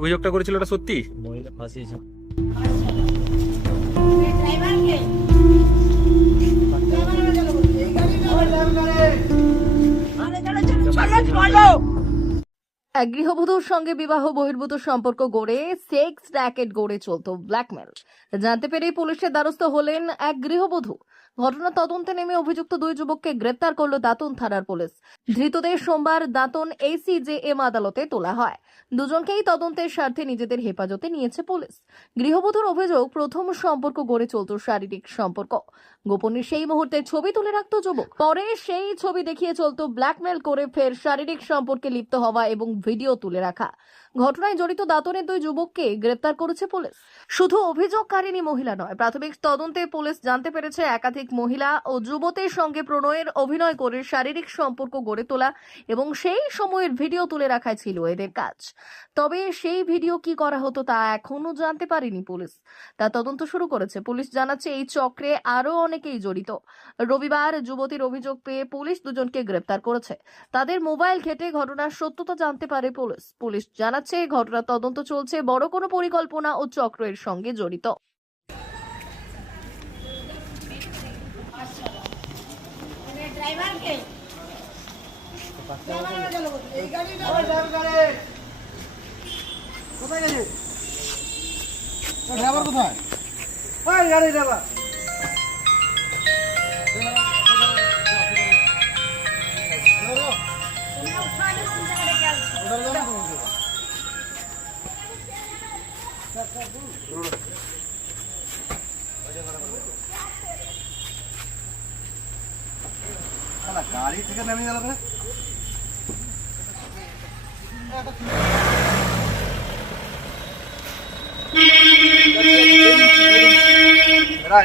অভিযোগটা করেছিল ওটা সত্যি? মহিলা ফাঁসিয়েছে এক গৃহবধূর সঙ্গে বিবাহ বহির্ভূত সম্পর্ক গড়ে সেক্স র্যাকেট গড়ে চলতো ব্ল্যাকমেল। জানতে পেরেই পুলিশের দ্বারস্থ হলেন এক গৃহবধূ। ঘটনা তদন্তে নেমে অভিযুক্ত দুই যুবককে গ্রেপ্তার করল দাঁতন থানার পুলিশ। ধৃতদের সোমবার দাঁতন এসিজেএম আদালতে তোলা হয়। দুজনকেই তদন্তের স্বার্থে নিজেদের হেফাজতে নিয়েছে পুলিশ। গৃহবধূর অভিযোগ, প্রথম সম্পর্ক গড়ে চলত শারীরিক সম্পর্ক। গোপনে সেই মুহূর্তে ছবি তুলে রাখত যুবক। পরে সেই ছবি দেখিয়ে চলত ব্ল্যাকমেল করে ফের শারীরিক সম্পর্কে লিপ্ত হওয়া এবং ভিডিও তুলে রাখা। ঘটনায় জড়িত দাঁতনের দুই যুবককে গ্রেপ্তার করেছে পুলিশ। শুধু অভিযোগকারিনী মহিলা নয়, প্রাথমিক তদন্তে পুলিশ জানতে পেরেছে একাধিক মহিলা ও যুবতের সঙ্গে প্রণয়ের অভিনয় করে শারীরিক সম্পর্ক গড়ে তোলা এবং সেই সময়ের ভিডিও তুলে রাখাই ছিল এদের কাজ। তবে সেই ভিডিও কি করা হতো তা এখনও জানতে পারেনি পুলিশ। তা তদন্ত শুরু করেছে। পুলিশ জানাচ্ছে এই চক্রে আরও অনেকেই জড়িত। রবিবার যুবতীর অভিযোগ পেয়ে পুলিশ দুজনকে গ্রেপ্তার করেছে। তাদের মোবাইল ঘেটে ঘটনার সত্যতা জানতে পারে পুলিশ। পুলিশ জানাচ্ছে ঘটনার তদন্ত চলছে বড় কোনো পরিকল্পনা ও চক্রের সঙ্গে জড়িত। কোথায় গেছে কোথায় ওই গাড়ি ড্রাইভার গাড়ি থেকে নেমে গেল না রাখ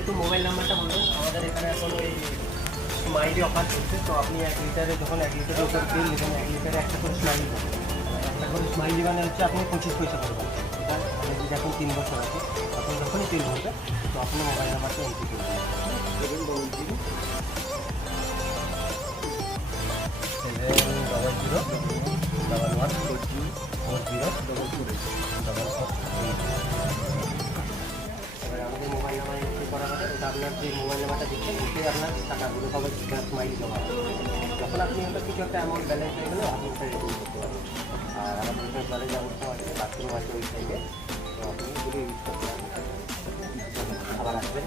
একটু মোবাইল নাম্বারটা বলুন আমাদের এখানে এখন স্মাইলি অফার চলছে, তো আপনি এক লিটারে যখন এক লিটারের উপর তেল নেবেন এক লিটারে একটা করে স্মাইলি একটা করে স্মাইলি মানে হচ্ছে আপনি পঁচিশ পয়সা পাবেন এটা আপনি যদি এখন তিন বছর আছে, তখন যখনই তেল ভরবে তো আপনি মোবাইল নাম্বারটা এন্ট্রি করে দেবেন। Zero double one four zero four zero double two double four করা আপনার যে মোবাইল নাম্বারটা দিচ্ছেন ওতে আপনার টাকাগুলো পাবে মাইল জমা হবে। যখন আপনি একটা কিছু একটা অ্যামাউন্ট ব্যালেন্স হয়ে গেলে আপনি ওটা রিডিম করতে পারবেন। আর আমাদের এখানে ব্যালেন্স ব্যবস্থা আছে বাথরুম আছে ওই সাইডে তো আপনি যদি ইউজ করতে আবার আসবেন।